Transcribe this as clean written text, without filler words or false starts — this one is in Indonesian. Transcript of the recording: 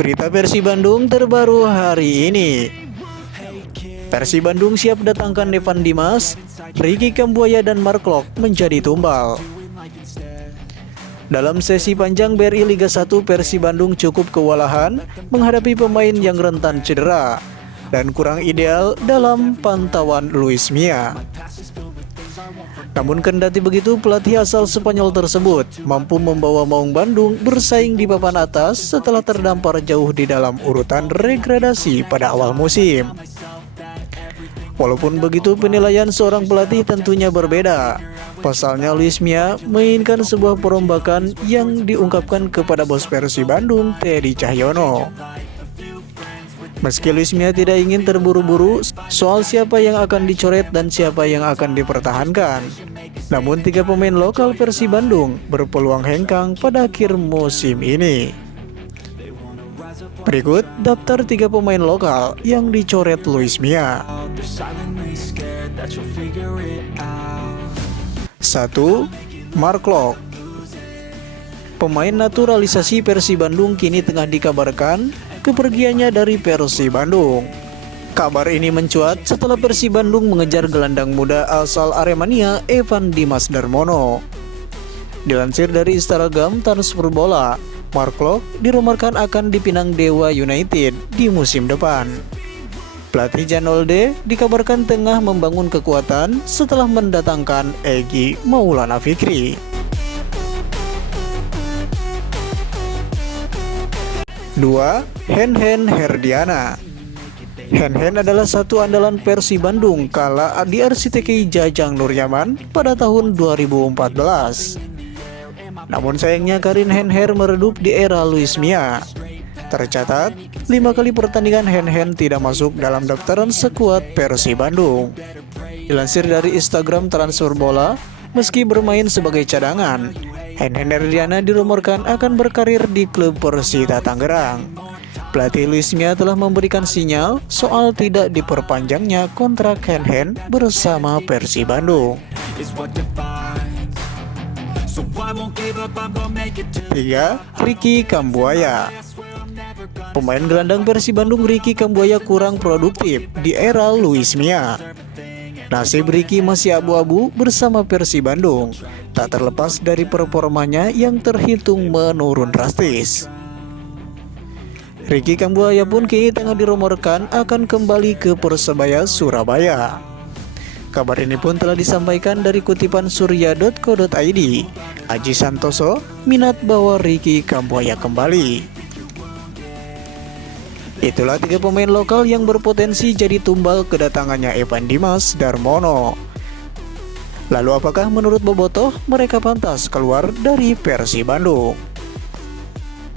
Berita Persib Bandung terbaru hari ini. Persib Bandung siap datangkan Evan Dimas, Ricky Kambuaya dan Mark Klok menjadi tumbal. Dalam sesi panjang BRI Liga 1, Persib Bandung cukup kewalahan menghadapi pemain yang rentan cedera dan kurang ideal dalam pantauan Luis Milla. Namun kendati begitu, pelatih asal Spanyol tersebut mampu membawa Maung Bandung bersaing di papan atas setelah terdampar jauh di dalam urutan degradasi pada awal musim. Walaupun begitu, penilaian seorang pelatih tentunya berbeda. Pasalnya Luis Milla menginginkan sebuah perombakan yang diungkapkan kepada bos Persib Bandung, Teddy Cahyono. Meski Luis Milla tidak ingin terburu-buru soal siapa yang akan dicoret dan siapa yang akan dipertahankan, namun 3 pemain lokal Persib Bandung berpeluang hengkang pada akhir musim ini. Berikut daftar 3 pemain lokal yang dicoret Luis Milla. 1. Mark Klok. Pemain naturalisasi Persib Bandung kini tengah dikabarkan kepergiannya dari Persib Bandung. Kabar ini mencuat setelah Persib Bandung mengejar gelandang muda asal Aremania Evan Dimas Darmono. Dilansir dari Instagram Transfer Bola, Mark Klok dirumorkan akan dipinang Dewa United di musim depan. Pelatih Jan Olde dikabarkan tengah membangun kekuatan setelah mendatangkan Egy Maulana Fikri. 2. Hen-Hen Herdiana. Hen-Hen adalah satu andalan Persib Bandung kala diarsiteki Jajang Nurjaman pada tahun 2014. Namun sayangnya karir Hen-Hen meredup di era Luis Milla. Tercatat, 5 kali pertandingan Hen-Hen tidak masuk dalam daftaran skuad Persib Bandung. Dilansir dari Instagram Transfer Bola, meski bermain sebagai cadangan, Hen-Hen Herdiana dirumorkan akan berkarir di klub Persita Tangerang. Pelatih Luis Milla telah memberikan sinyal soal tidak diperpanjangnya kontrak Hen-Hen bersama Persib Bandung. 3. Ricky Kambuaya. Pemain gelandang Persib Bandung Ricky Kambuaya kurang produktif di era Luis Milla. Nasib Ricky masih abu-abu bersama Persib Bandung, tak terlepas dari performanya yang terhitung menurun drastis. Ricky Kambuaya pun kini tengah dirumorkan akan kembali ke Persebaya Surabaya. Kabar ini pun telah disampaikan dari kutipan surya.co.id. Aji Santoso minat bawa Ricky Kambuaya kembali. Itulah 3 pemain lokal yang berpotensi jadi tumbal kedatangannya Evan Dimas Darmono. Lalu apakah menurut Bobotoh mereka pantas keluar dari Persib Bandung?